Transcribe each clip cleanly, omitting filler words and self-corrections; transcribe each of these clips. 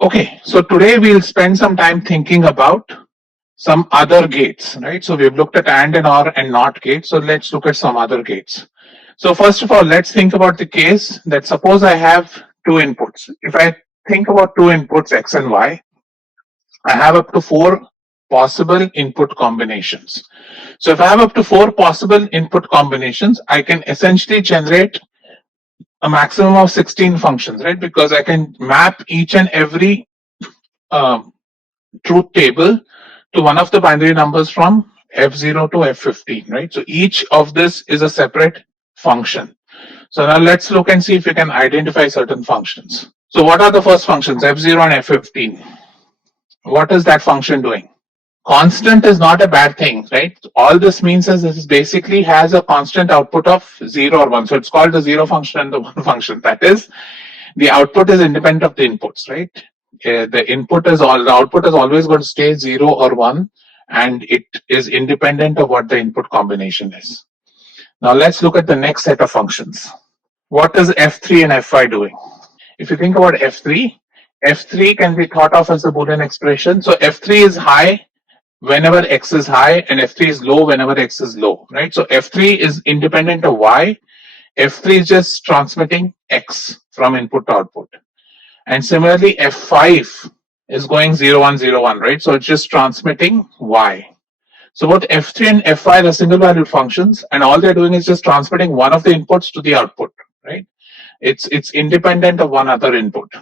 Okay, so today we'll spend some time thinking about some other gates, right? So we've looked at AND and OR and NOT gates. So let's look at some other gates. So first of all, let's think about the case that suppose I have two inputs. If I think about two inputs, X and Y, I have up to four possible input combinations. So if I have up to four possible input combinations, I can essentially generate a maximum of 16 functions, right? Because I can map each and every um, truth table to one of the binary numbers from F0 to F15, right? So each of this is a separate function. So now let's look and see if we can identify certain functions. So what are the first functions, F0 and F15? What is that function doing? Constant is not a bad thing, right? All this means is this basically has a constant output of 0 or 1. So it's called the 0 function and the 1 function. That is, the output is independent of the inputs, right? The output is always going to stay 0 or 1, and it is independent of what the input combination is. Now let's look at the next set of functions. What is F3 and F5 doing? If you think about F3 can be thought of as a Boolean expression. So F3 is high whenever X is high, and F3 is low whenever X is low, right? So F3 is independent of Y. F3 is just transmitting X from input to output. And similarly, F5 is going 0, 1, 0, 1, right? So it's just transmitting Y. So both F3 and F5 are single valued functions, and all they're doing is just transmitting one of the inputs to the output, right? It's independent of one other input.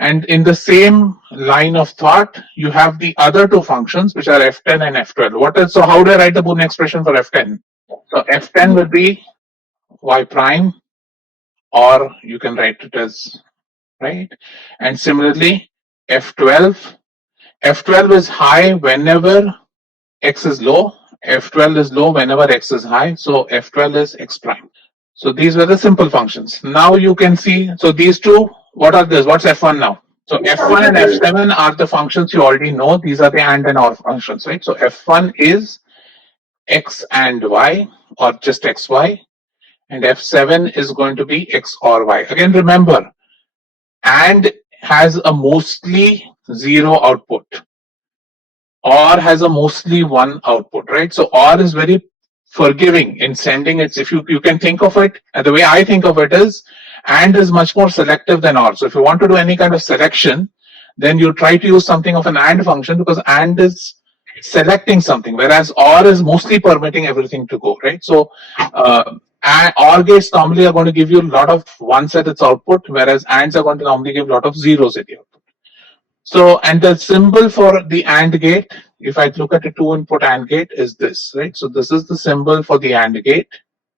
And in the same line of thought, you have the other two functions, which are F10 and F12. So how do I write the Boolean expression for F10? So F10 will be Y prime, or you can write it as, right? And similarly, F12 is high whenever X is low. F12 is low whenever X is high. So F12 is X prime. So these were the simple functions. Now you can see, so these two, what are this? What's F1 now? So F1 and F7 are the functions you already know. These are the AND and OR functions, right? So F1 is X and Y, or just XY, and F7 is going to be X or Y. Again, remember, AND has a mostly 0 output, OR has a mostly 1 output, right? So OR is very forgiving in sending it. If you can think of it, and the way I think of it is, AND is much more selective than OR. So if you want to do any kind of selection, then you try to use something of an AND function, because AND is selecting something, whereas OR is mostly permitting everything to go, right? So OR gates normally are going to give you a lot of ones at its output, whereas ANDs are going to normally give a lot of zeros at the output. So, and the symbol for the AND gate, if I look at a 2-input AND gate, is this, right? So this is the symbol for the AND gate,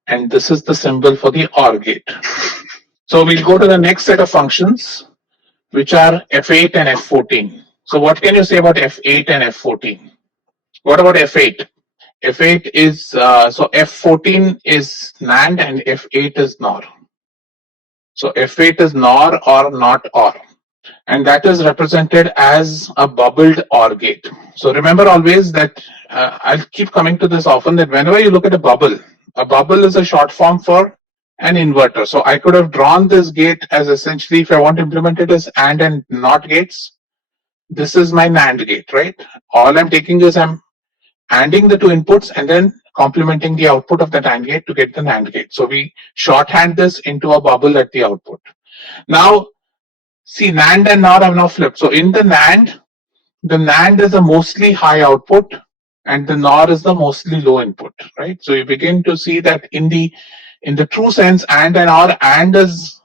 and this is the symbol for the OR gate. So we'll go to the next set of functions, which are F8 and F14. So what can you say about F8 and F14? What about F8? F8 is, so F14 is NAND and F8 is NOR. So F8 is NOR or not OR. And that is represented as a bubbled OR gate. So remember always that, I'll keep coming to this often, that whenever you look at a bubble is a short form for an inverter. So I could have drawn this gate as essentially, if I want to implement it as AND and NOT gates, this is my NAND gate, right? All I'm taking is I'm ANDing the two inputs and then complementing the output of that AND gate to get the NAND gate. So we shorthand this into a bubble at the output. Now, see, NAND and NOR have now flipped. So in the NAND is a mostly high output and the NOR is the mostly low input, right? So you begin to see that in the true sense, AND and OR, AND is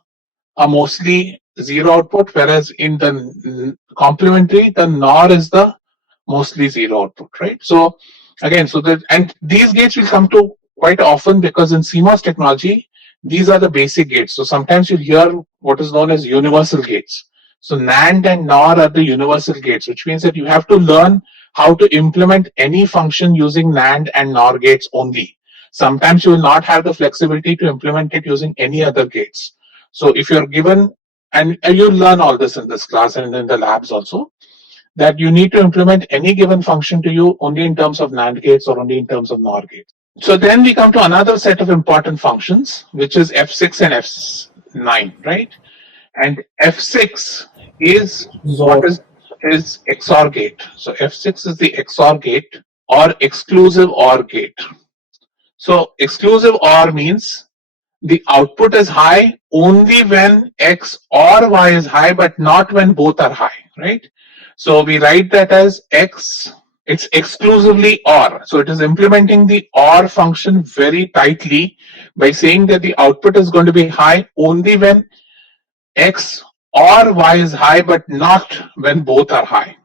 a mostly 0 output, whereas in the complementary, the NOR is the mostly 0 output, right? So again, and these gates will come to quite often, because in CMOS technology, these are the basic gates. So sometimes you'll hear what is known as universal gates. So NAND and NOR are the universal gates, which means that you have to learn how to implement any function using NAND and NOR gates only. Sometimes you will not have the flexibility to implement it using any other gates. So if you're given, and you'll learn all this in this class and in the labs also, that you need to implement any given function to you only in terms of NAND gates or only in terms of NOR gates. So then we come to another set of important functions, which is F6 and F9, right? And F6 is what XOR. is XOR gate. So F6 is the XOR gate or exclusive OR gate. So exclusive OR means the output is high only when X or Y is high, but not when both are high, right? So we write that as X, it's exclusively OR. So it is implementing the OR function very tightly by saying that the output is going to be high only when X or Y is high, but not when both are high.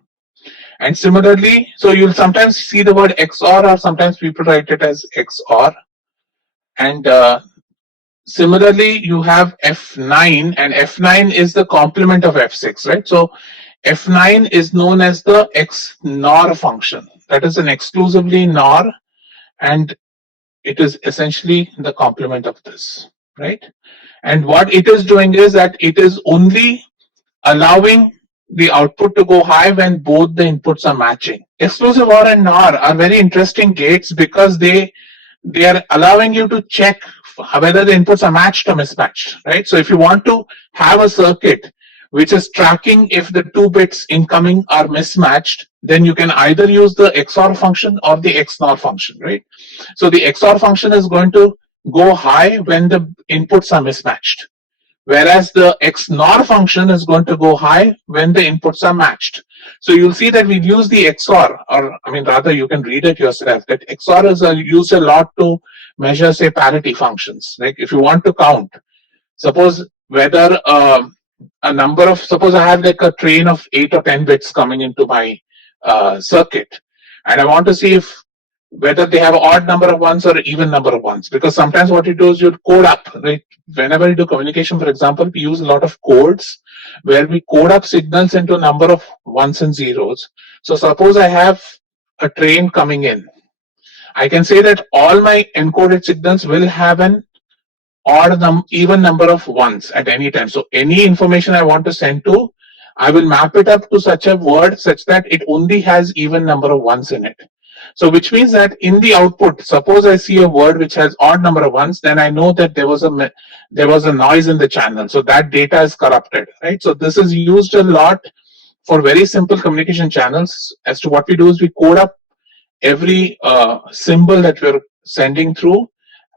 And similarly, so you'll sometimes see the word XOR, or sometimes people write it as XOR. And similarly, you have F9, and F9 is the complement of F6, right? So F9 is known as the XNOR function. That is an exclusively NOR, and it is essentially the complement of this, right? And what it is doing is that it is only allowing the output to go high when both the inputs are matching. Exclusive OR and NOR are very interesting gates because they are allowing you to check whether the inputs are matched or mismatched, right? So if you want to have a circuit which is tracking if the two bits incoming are mismatched, then you can either use the XOR function or the XNOR function, right? So the XOR function is going to go high when the inputs are mismatched, whereas the XNOR function is going to go high when the inputs are matched. So you'll see that we use the XOR, or I mean, rather, you can read it yourself, that XOR is used a lot to measure, say, parity functions. Like if you want to count, suppose whether a number of, suppose I have like a train of 8 or 10 bits coming into my circuit, and I want to see if whether they have odd number of ones or even number of ones, because sometimes what you do is you code up, right? Whenever you do communication, for example, we use a lot of codes where we code up signals into a number of ones and zeros. So suppose I have a train coming in, I can say that all my encoded signals will have an even number of ones at any time. So any information I want to send to, I will map it up to such a word such that it only has even number of ones in it. So which means that in the output, suppose I see a word which has odd number of ones, then I know that there was a noise in the channel. So that data is corrupted, right? So this is used a lot for very simple communication channels. As to what we do is we code up every symbol that we're sending through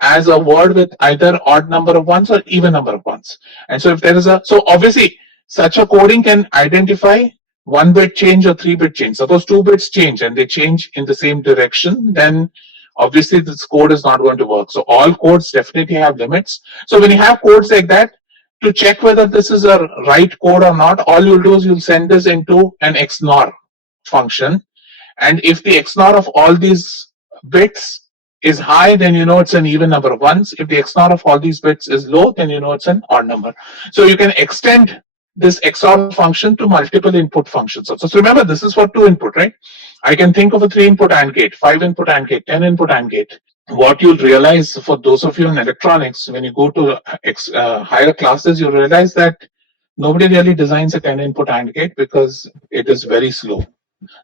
as a word with either odd number of ones or even number of ones. And so if there is so obviously such a coding can identify 1 bit change or 3 bit change. Suppose 2 bits change and they change in the same direction, then obviously this code is not going to work. So all codes definitely have limits. So when you have codes like that, to check whether this is a right code or not, all you'll do is you'll send this into an XNOR function, and if the XNOR of all these bits is high, then you know it's an even number of ones. If the XNOR of all these bits is low, then you know it's an odd number. So you can extend this XOR function to multiple input functions. So remember, this is for 2 input, right? I can think of a 3 input AND gate, 5 input AND gate, 10 input AND gate. What you'll realize, for those of you in electronics, when you go to higher classes, you realize that nobody really designs a 10 input AND gate because it is very slow.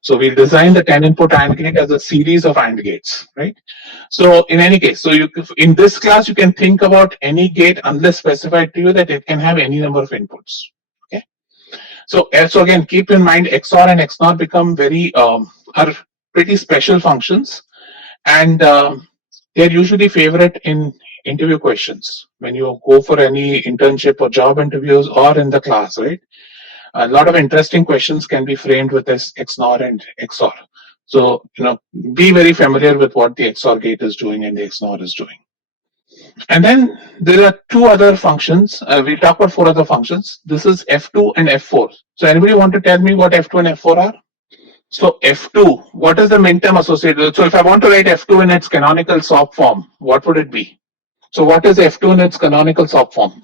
So we'll design the 10 input AND gate as a series of AND gates, right? So in any case, so in this class, you can think about any gate unless specified to you that it can have any number of inputs. Okay. So again, keep in mind XOR and XNOR become are pretty special functions, and they're usually favorite in interview questions when you go for any internship or job interviews or in the class, right? A lot of interesting questions can be framed with this XNOR and XOR. So, be very familiar with what the XOR gate is doing and the XNOR is doing. And then there are two other functions. We'll talk about 4 other functions. This is F2 and F4. So anybody want to tell me what F2 and F4 are? So F2, what is the minterm associated with? So if I want to write F2 in its canonical SOP form, what would it be? So what is F2 in its canonical SOP form?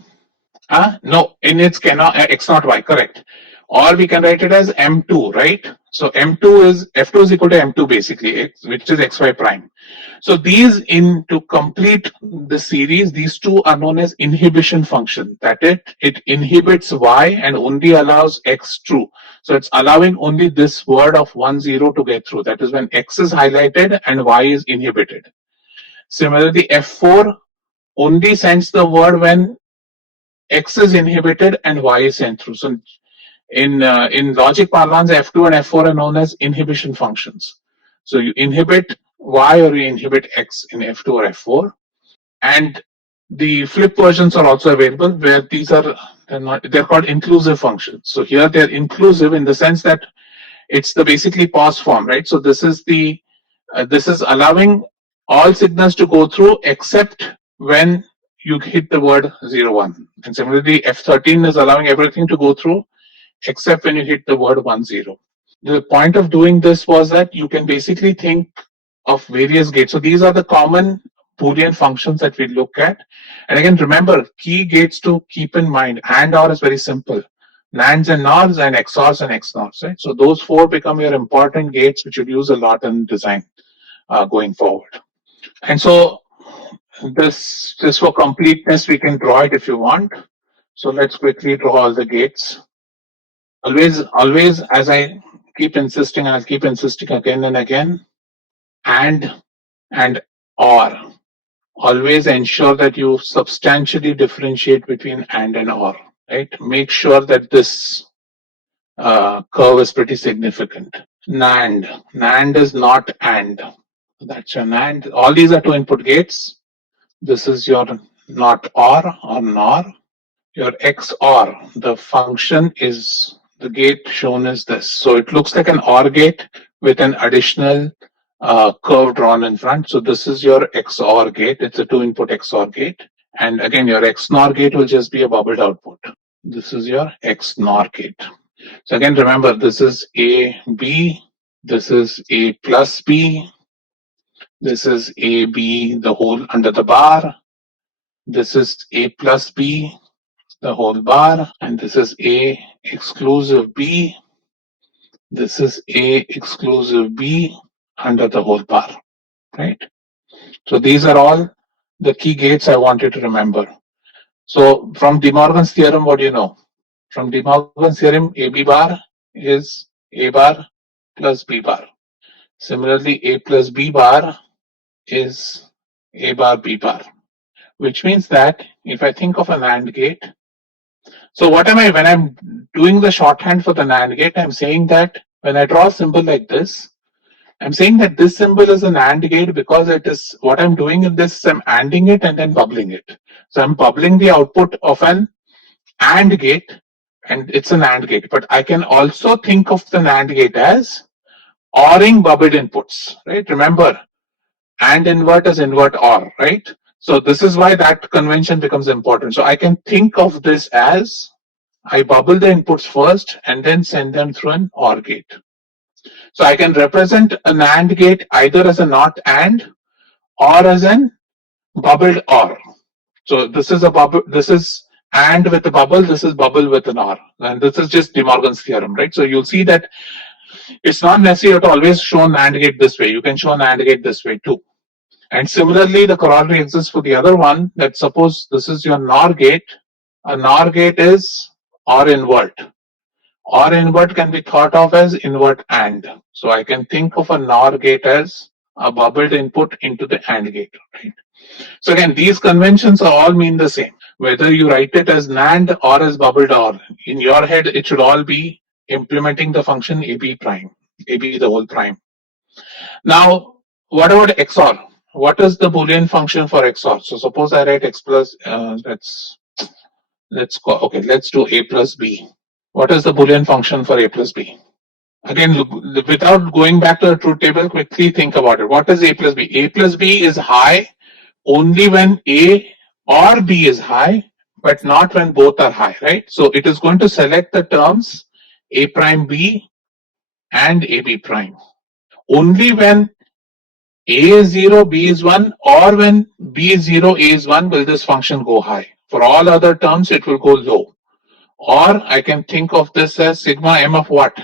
No, in its X not Y, correct. Or we can write it as M2, right? So F2 is equal to M2 basically, which is XY prime. So to complete the series, these two are known as inhibition function. That it inhibits Y and only allows X true. So it's allowing only this word of 1, 0 to get through. That is when X is highlighted and Y is inhibited. Similarly, F4 only sends the word when X is inhibited and Y is sent through. So In logic parlance, F2 and F4 are known as inhibition functions. So you inhibit Y or you inhibit X in F2 or F4. And the flip versions are also available where they're called inclusive functions. So here they're inclusive in the sense that it's the basically pause form, right? So this is allowing all signals to go through except when you hit the word 0, 1. And similarly, F13 is allowing everything to go through except when you hit the word 1, 0. The point of doing this was that you can basically think of various gates. So these are the common Boolean functions that we look at. And again, remember, key gates to keep in mind. AND OR is very simple. NANDs and NORs and XORs and XNORs, right? So those four become your important gates, which you'll use a lot in design going forward. And so this just for completeness, we can draw it if you want. So let's quickly draw all the gates. Always, as I keep insisting, I'll keep insisting again and again, and OR. Always ensure that you substantially differentiate between and OR, right? Make sure that this curve is pretty significant. NAND is not AND. That's your NAND. All these are two input gates. This is your not OR or NOR. Your XOR, the function is the gate shown as this. So it looks like an OR gate with an additional curve drawn in front. So this is your XOR gate. It's a two input XOR gate. And again, your XNOR gate will just be a bubbled output. This is your XNOR gate. So again, remember, this is A, B. This is A plus B. This is A, B, the whole under the bar. This is A plus B, the whole bar. And this is A exclusive B. This is A exclusive B under the whole bar, right? So these are all the key gates I want you to remember. So from De Morgan's theorem, what do you know? From De Morgan's theorem, AB bar is A bar plus B bar. Similarly, A plus B bar is A bar B bar, which means that if I think of a NAND gate, so what am I, when I'm doing the shorthand for the NAND gate, I'm saying that when I draw a symbol like this, I'm saying that this symbol is an AND gate because it is what I'm doing in this, I'm ANDing it and then bubbling it. So I'm bubbling the output of an AND gate and it's an AND gate. But I can also think of the NAND gate as ORing bubbled inputs, right? Remember, AND invert is invert OR, right? So this is why that convention becomes important. So I can think of this as I bubble the inputs first and then send them through an OR gate. So I can represent a NAND gate either as a not AND or as an bubbled OR. So this is a bubble, this is AND with a bubble, this is bubble with an OR. And this is just De Morgan's theorem, right? So you'll see that it's not necessary to always show NAND gate this way. You can show NAND gate this way too. And similarly, the corollary exists for the other one, that suppose this is your NOR gate. A NOR gate is OR invert. OR invert can be thought of as invert AND. So I can think of a NOR gate as a bubbled input into the AND gate. Right? So again, these conventions all mean the same. Whether you write it as NAND or as bubbled OR, in your head it should all be implementing the function AB prime, AB the whole prime. Now, what about XOR? What is the Boolean function for XOR? So suppose I write X plus, let's do A plus B. What is the Boolean function for A plus B? Again, look, without going back to the truth table, quickly think about it. What is A plus B? A plus B is high only when A or B is high, but not when both are high, right? So it is going to select the terms A prime B and AB prime. Only when A is 0, B is 1, or when B is 0, A is 1 will this function go high. For all other terms, it will go low. Or I can think of this as sigma m of what?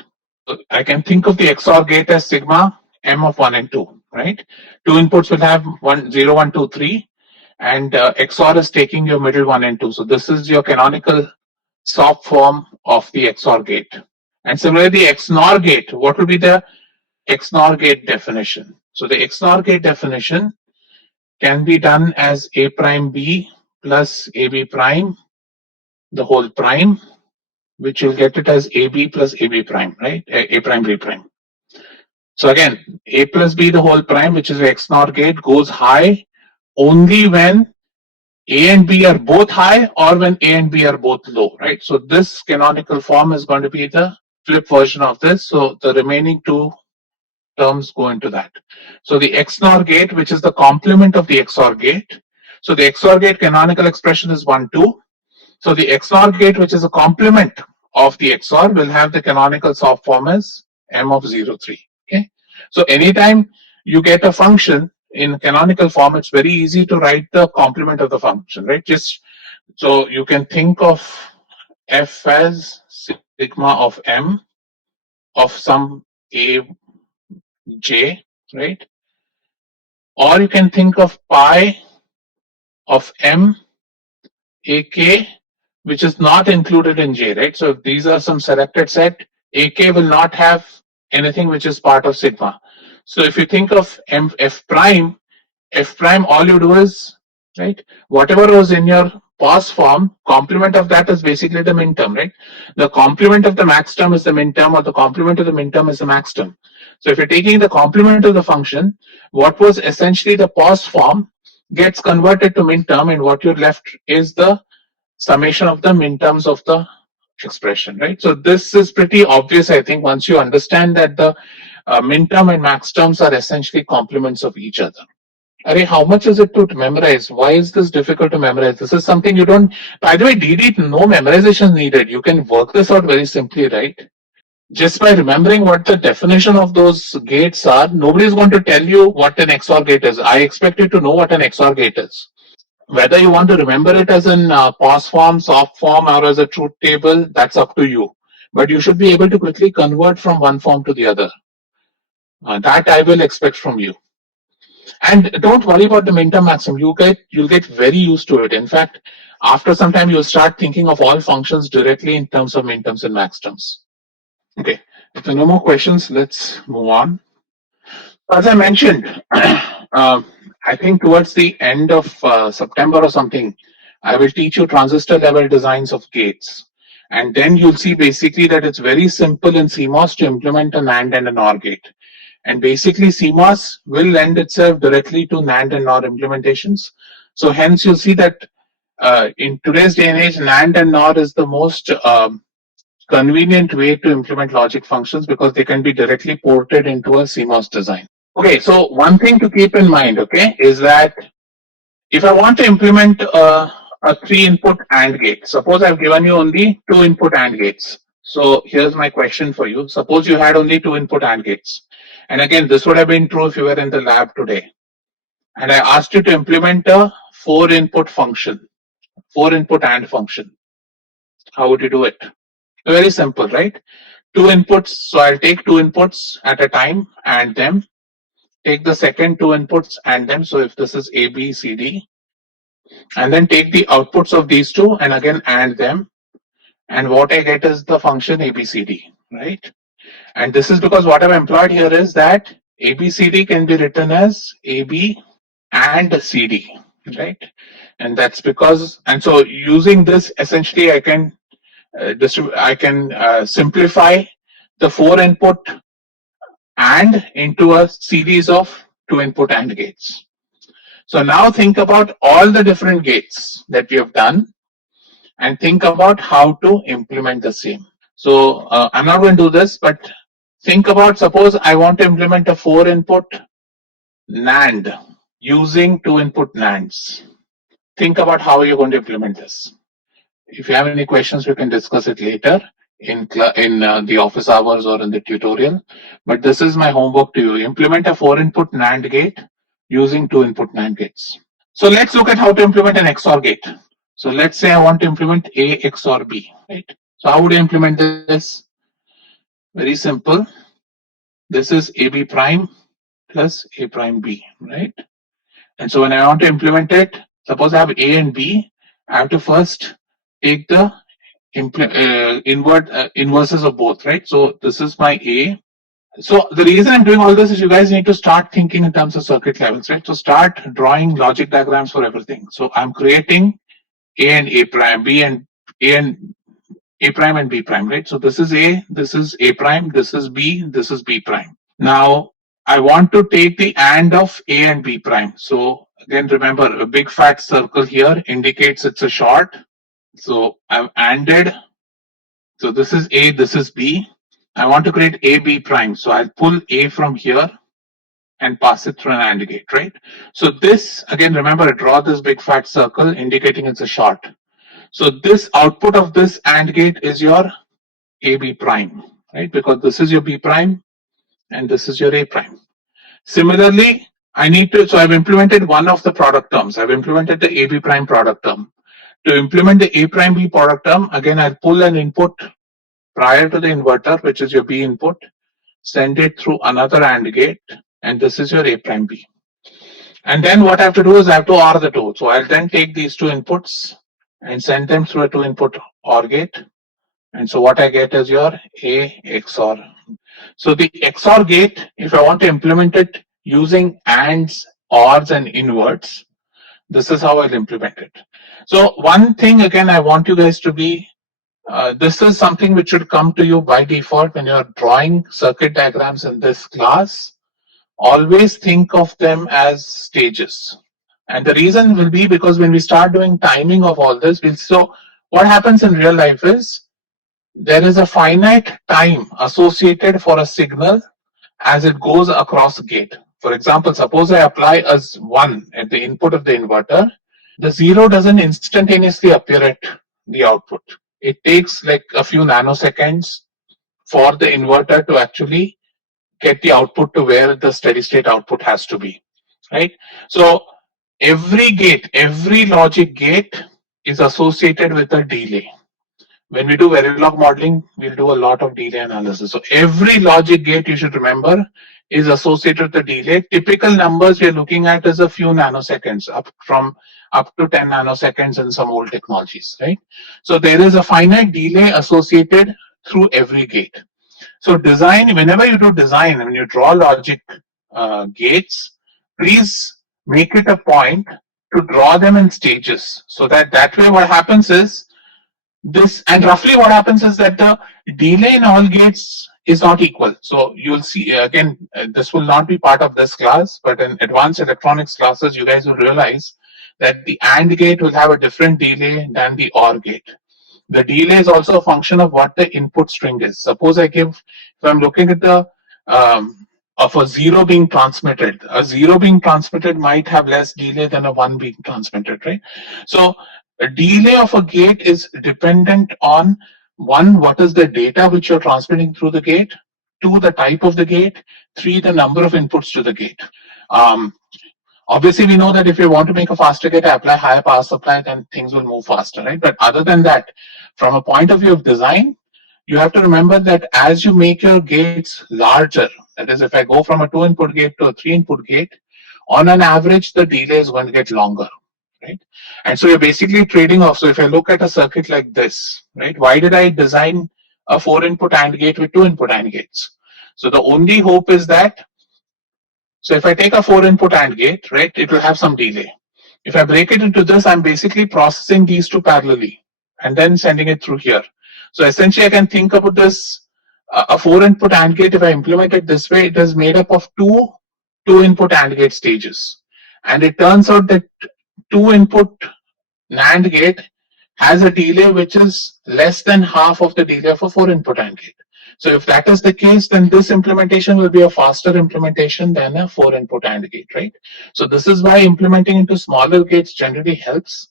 I can think of the XOR gate as sigma m of 1 and 2, right? Two inputs will have 0, 1, 2, 3, and XOR is taking your middle 1 and 2. So this is your canonical soft form of the XOR gate. And similarly, the XNOR gate, what will be the XNOR gate definition? So the XNOR gate definition can be done as A prime B plus AB prime, the whole prime, which you'll get it as AB plus AB prime, right? A prime B prime. So again, A plus B the whole prime, which is the XNOR gate, goes high only when A and B are both high or when A and B are both low, right? So this canonical form is going to be the flip version of this. So the remaining two terms go into that. So the XNOR gate, which is the complement of the XOR gate. So the XOR gate canonical expression is 1, 2. So the XNOR gate, which is a complement of the XOR, will have the canonical soft form as M of 0, 3. Okay. So anytime you get a function in canonical form, it's very easy to write the complement of the function, right? Just so you can think of f as sigma of m of some a j, right? Or you can think of pi of m ak, which is not included in j, right? So if these are some selected set, ak will not have anything which is part of sigma. So if you think of m f prime, all you do is, right, whatever was in your pos form, complement of that is basically the min term, right? The complement of the max term is the min term, or the complement of the min term is the max term. So if you're taking the complement of the function, what was essentially the pos form gets converted to min term, and what you're left is the summation of the min terms of the expression, right? So this is pretty obvious, I think, once you understand that the min term and max terms are essentially complements of each other. Array, how much is it to memorize? Why is this difficult to memorize? This is something you don't. By the way, DD, no memorization needed. You can work this out very simply, right? Just by remembering what the definition of those gates are, nobody is going to tell you what an XOR gate is. I expect you to know what an XOR gate is. Whether you want to remember it as in pos form, soft form, or as a truth table, that's up to you. But you should be able to quickly convert from one form to the other. That I will expect from you. And don't worry about the min-term maximum. You'll get very used to it. In fact, after some time, you'll start thinking of all functions directly in terms of min-terms and max terms. Okay. If there are no more questions, let's move on. As I mentioned, I think towards the end of September or something, I will teach you transistor level designs of gates. And then you'll see basically that it's very simple in CMOS to implement a NAND and a NOR gate. And basically CMOS will lend itself directly to NAND and NOR implementations. So hence you'll see that in today's day and age, NAND and NOR is the most convenient way to implement logic functions because they can be directly ported into a CMOS design. Okay, so one thing to keep in mind, okay, is that if I want to implement a 3-input AND gate, suppose I've given you only 2-input AND gates. So here's my question for you. Suppose you had only 2-input AND gates. And again, this would have been true if you were in the lab today. And I asked you to implement a 4-input function, 4-input AND function. How would you do it? Very simple, right? 2 inputs. So I'll take 2 inputs at a time and them. Take the second 2 inputs and them. So if this is A, B, C, D, and then take the outputs of these two and again AND them. And what I get is the function ABCD, right? And this is because what I've employed here is that ABCD can be written as AB and CD, right? And that's because, and so using this, essentially I can simplify the 4-input AND into a series of 2-input AND gates. So now think about all the different gates that we have done and think about how to implement the same. So I'm not going to do this, but think about, suppose I want to implement a 4-input NAND using 2-input NANDs. Think about how you're going to implement this. If you have any questions, we can discuss it later in the office hours or in the tutorial. But this is my homework to you. Implement a 4-input NAND gate using 2-input NAND gates. So let's look at how to implement an XOR gate. So let's say I want to implement A XOR B, right? So how would I implement this? Very simple. This is AB prime plus A prime B, right? And so when I want to implement it, suppose I have A and B, I have to first take the inverses of both, right? So this is my A. So the reason I'm doing all this is you guys need to start thinking in terms of circuit levels, right? So start drawing logic diagrams for everything. So I'm creating A and A prime, B and A and A prime and B prime, right? So this is A, this is A prime, this is B, this is B prime. Now I want to take the AND of A and B prime. So again, remember a big fat circle here indicates it's a short. So I've ANDed. So this is A, this is B. I want to create AB prime. So I'll pull A from here and pass it through an AND gate, right? So this, again, remember, draw this big fat circle indicating it's a short. So this output of this AND gate is your AB prime, right? Because this is your B prime and this is your A prime. Similarly, I need to, so I've implemented one of the product terms. I've implemented the AB prime product term. To implement the A prime B product term, again, I'll pull an input prior to the inverter, which is your B input, send it through another AND gate, and this is your A prime B. And then what I have to do is I have to OR the two. So I'll then take these two inputs and send them through a two input OR gate. And so what I get is your A XOR. So the XOR gate, if I want to implement it using ANDs, ORs, and inverts, this is how I'll implement it. So one thing again, I want you guys to be, this is something which should come to you by default when you're drawing circuit diagrams in this class. Always think of them as stages. And the reason will be because when we start doing timing of all this, so what happens in real life is there is a finite time associated for a signal as it goes across a gate. For example, suppose I apply a 1 at the input of the inverter, the 0 doesn't instantaneously appear at the output. It takes like a few nanoseconds for the inverter to actually get the output to where the steady state output has to be, right? So every gate, every logic gate is associated with a delay. When we do Verilog modeling, we'll do a lot of delay analysis. So every logic gate, you should remember, is associated with the delay. Typical numbers we're looking at is a few nanoseconds, up to 10 nanoseconds in some old technologies, right? So there is a finite delay associated through every gate. So design, whenever you do design, when you draw logic gates, please make it a point to draw them in stages, so that way what happens is this, and roughly what happens is that the delay in all gates is not equal. So you'll see again, this will not be part of this class, but in advanced electronics classes, you guys will realize that the AND gate will have a different delay than the OR gate. The delay is also a function of what the input string is. Suppose I give, if I'm looking at the of a 0 being transmitted, a 0 being transmitted might have less delay than a 1 being transmitted, right? So a delay of a gate is dependent on, one, what is the data which you're transmitting through the gate, two, the type of the gate, three, the number of inputs to the gate. Obviously, we know that if you want to make a faster gate, apply higher power supply, then things will move faster, right? But other than that, from a point of view of design, you have to remember that as you make your gates larger, that is, if I go from a 2-input gate to a 3-input gate, on an average, the delay is going to get longer, right? And so you're basically trading off. So if I look at a circuit like this, right, why did I design a 4-input AND gate with 2-input AND gates? So the only hope is that, so if I take a 4-input AND gate, right, it will have some delay. If I break it into this, I'm basically processing these two parallelly and then sending it through here. So essentially, I can think about this, a 4-input AND gate, if I implement it this way, it is made up of two 2-input AND gate stages. And it turns out that 2-input NAND gate has a delay which is less than half of the delay of a 4-input AND gate. So if that is the case, then this implementation will be a faster implementation than a 4-input AND gate, right? So this is why implementing into smaller gates generally helps.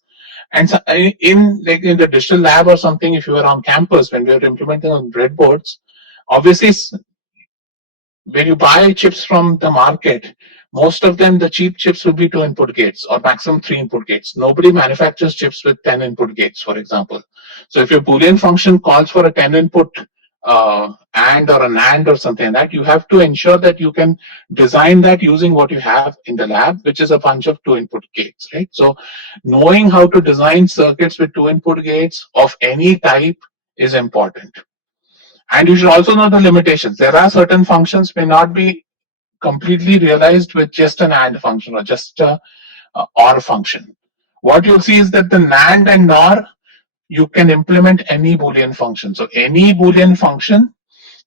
And so in the digital lab or something, if you are on campus, when we are implementing on breadboards, obviously when you buy chips from the market, most of them, the cheap chips will be 2-input gates or maximum 3-input gates. Nobody manufactures chips with 10-input gates, for example. So if your Boolean function calls for a 10-input AND or a NAND or something like that, you have to ensure that you can design that using what you have in the lab, which is a bunch of 2-input gates, right? So knowing how to design circuits with 2-input gates of any type is important. And you should also know the limitations. There are certain functions may not be completely realized with just an AND function or just a OR function. What you'll see is that the NAND and NOR, you can implement any Boolean function. So any Boolean function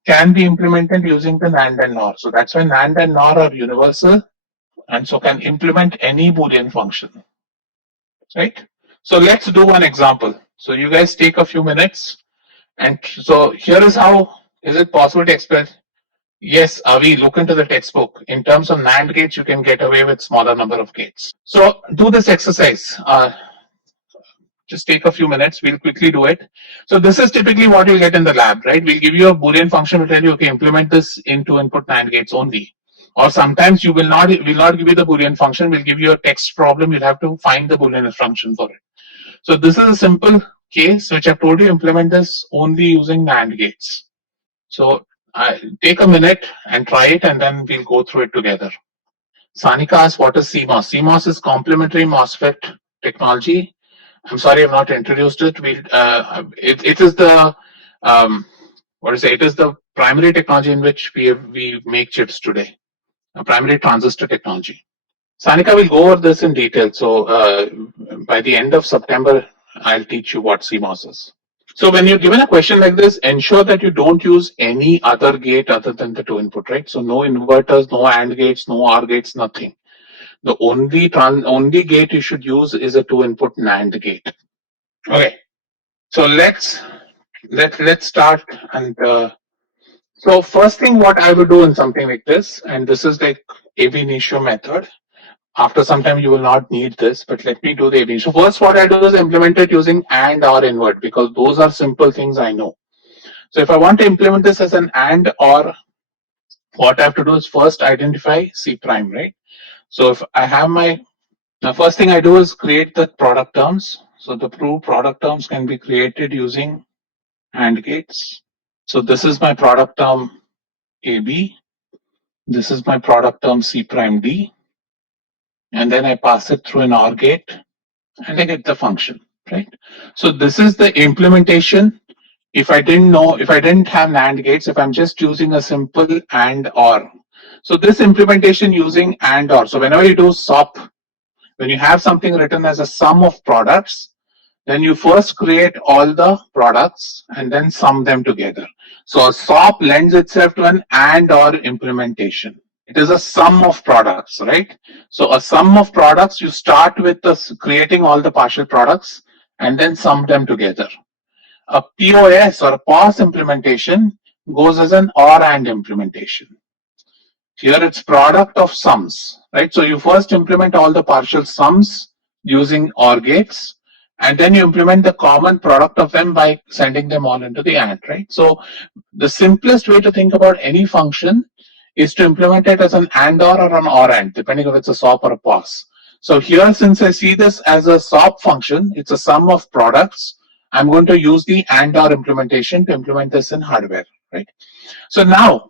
can be implemented using the NAND and NOR. So that's why NAND and NOR are universal and so can implement any Boolean function, right? So let's do one example. So you guys take a few minutes, and so here is how is it possible to express. Yes, Avi, look into the textbook. In terms of NAND gates, you can get away with smaller number of gates. So do this exercise. Just take a few minutes. We'll quickly do it. So this is typically what you'll get in the lab, right? We'll give you a Boolean function to tell you, okay, implement this in two input NAND gates only. Or sometimes you will not give you the Boolean function. We'll give you a text problem. You'll have to find the Boolean function for it. So this is a simple case which I've told you implement this only using NAND gates. So take a minute and try it, and then we'll go through it together. Sanika asks, what is CMOS? CMOS is complementary MOSFET technology. I'm sorry, I've not introduced it. It is the it is the primary technology in which we make chips today. A primary transistor technology. Sanika will go over this in detail. So by the end of September, I'll teach you what CMOS is. So when you're given a question like this, ensure that you don't use any other gate other than the two input, right? So no inverters, no AND gates, no OR gates, nothing. The only gate you should use is a two input NAND gate. Okay. So let's start. And so first thing what I would do in something like this, and this is like ab initio method. After some time you will not need this, but let me do the ab initio. First what I do is implement it using AND or invert, because those are simple things I know. So if I want to implement this as an AND or, what I have to do is first identify C prime, right? So if I have the first thing I do is create the product terms. So the product terms can be created using AND gates. So this is my product term AB. This is my product term C prime D. And then I pass it through an OR gate and I get the function, right? So this is the implementation. If I didn't have NAND gates, if I'm just using a simple AND OR. So this implementation using AND OR. So whenever you do SOP, when you have something written as a sum of products, then you first create all the products and then sum them together. So a SOP lends itself to an AND OR implementation. It is a sum of products, right? So a sum of products, you start with creating all the partial products and then sum them together. A POS or a POS implementation goes as an OR AND implementation. Here it's product of sums, right? So you first implement all the partial sums using OR gates, and then you implement the common product of them by sending them all into the AND, right? So the simplest way to think about any function is to implement it as an AND or an OR AND, depending if it's a SOP or a POS. So here, since I see this as a SOP function, it's a sum of products. I'm going to use the AND OR implementation to implement this in hardware, right? So now,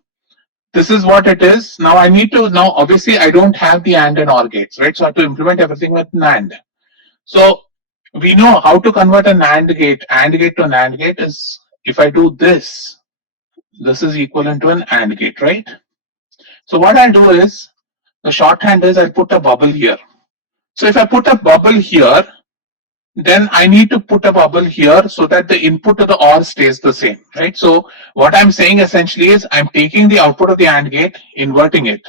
this is what it is. Now I need to, now obviously I don't have the AND and OR gates, right? So I have to implement everything with NAND. So we know how to convert an AND gate to an AND gate is, if I do this is equivalent to an AND gate, right? So what I'll do is, the shorthand is I'll put a bubble here. So if I put a bubble here, then I need to put a bubble here so that the input to the OR stays the same, right? So what I'm saying essentially is I'm taking the output of the AND gate, inverting it.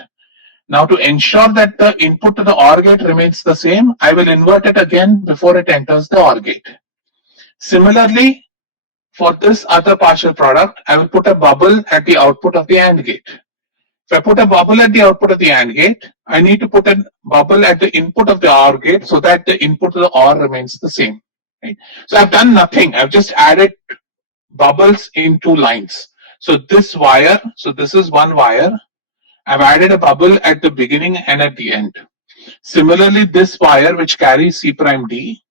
Now to ensure that the input to the OR gate remains the same, I will invert it again before it enters the OR gate. Similarly, for this other partial product, I will put a bubble at the output of the AND gate. If I put a bubble at the output of the AND gate, I need to put a bubble at the input of the OR gate so that the input to the OR remains the same. Right? So I've done nothing. I've just added bubbles in two lines. So this wire, so this is one wire. I've added a bubble at the beginning and at the end. Similarly, this wire which carries C prime D,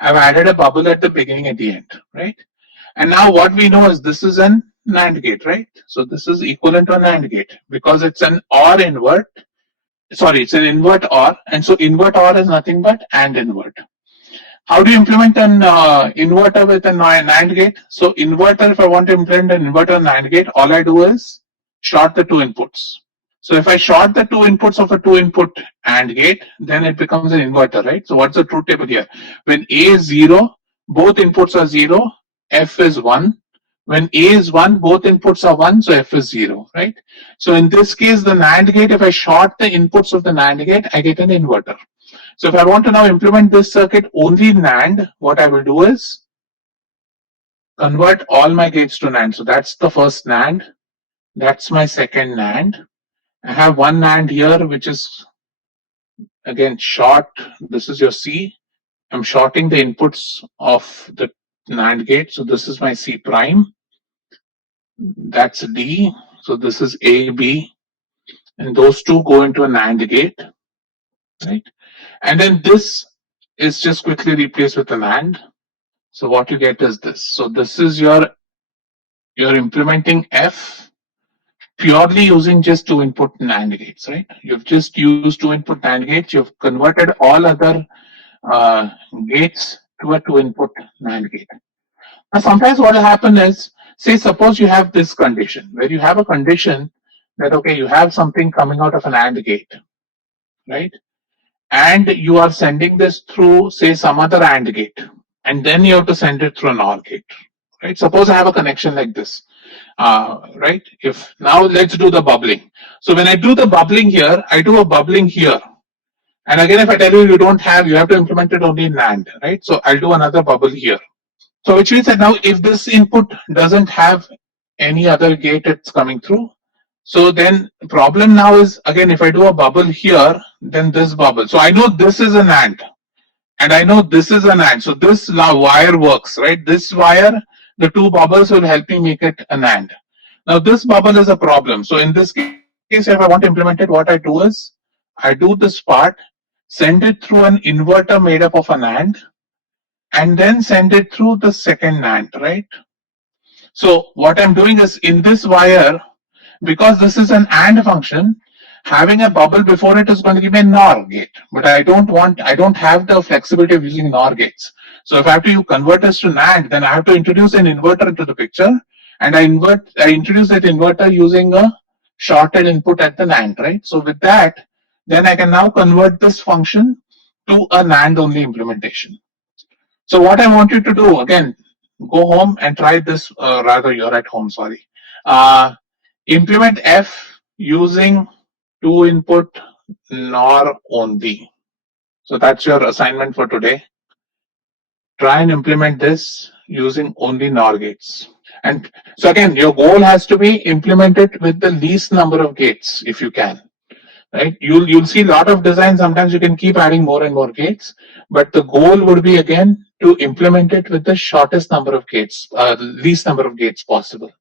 I've added a bubble at the beginning and the end, right? And now what we know is this is an NAND gate, right? So this is equivalent to a NAND gate because it's an OR invert. Sorry, it's an invert OR, and so invert OR is nothing but AND invert. How do you implement an inverter with a NAND gate? So inverter, if I want to implement an inverter NAND gate, all I do is short the two inputs. So if I short the two inputs of a two input AND gate, then it becomes an inverter, right? So what's the truth table here? When A is 0, both inputs are 0, F is 1. When A is 1, both inputs are 1, so F is 0, right? So in this case, the NAND gate, if I short the inputs of the NAND gate, I get an inverter. So if I want to now implement this circuit only NAND, what I will do is convert all my gates to NAND. So that's the first NAND. That's my second NAND. I have one NAND here, which is again short. This is your C. I'm shorting the inputs of the NAND gate. So this is my C prime. That's D. So this is A, B. And those two go into a NAND gate, right? And then this is just quickly replaced with a NAND. So what you get is this. So this is you're implementing F purely using just two input NAND gates, right? You've just used two input NAND gates. You've converted all other uh, gates to a two input NAND gate. Now, sometimes what will happen is, say, suppose you have this condition where you have a condition that, okay, you have something coming out of an AND gate, right? And you are sending this through, say, some other AND gate, and then you have to send it through an OR gate, right? Suppose I have a connection like this, right? If now let's do the bubbling. So when I do the bubbling here, I do a bubbling here. And again, if I tell you you have to implement it only in NAND, right? So I'll do another bubble here. So which means that now if this input doesn't have any other gate it's coming through, so then problem now is, again, if I do a bubble here, then this bubble. So I know this is an AND and I know this is an AND. So this wire works, right? This wire, the two bubbles will help me make it an AND. Now this bubble is a problem. So in this case, if I want to implement it, what I do is I do this part, send it through an inverter made up of an AND, and then send it through the second NAND, right? So what I'm doing is in this wire, because this is an AND function, having a bubble before it is going to give me a NOR gate. But I don't have the flexibility of using NOR gates. So if I have to convert this to NAND, then I have to introduce an inverter into the picture. And I introduce that inverter using a shorted input at the NAND, right? So with that, then I can now convert this function to a NAND only implementation. So what I want you to do, again, go home and try this, rather you're at home, sorry. Implement F using two input NOR only. So that's your assignment for today. Try and implement this using only NOR gates. And so again, your goal has to be implemented with the least number of gates if you can. Right? You'll see a lot of designs. Sometimes you can keep adding more and more gates, but the goal would be again to implement it with the shortest number of gates, least number of gates possible.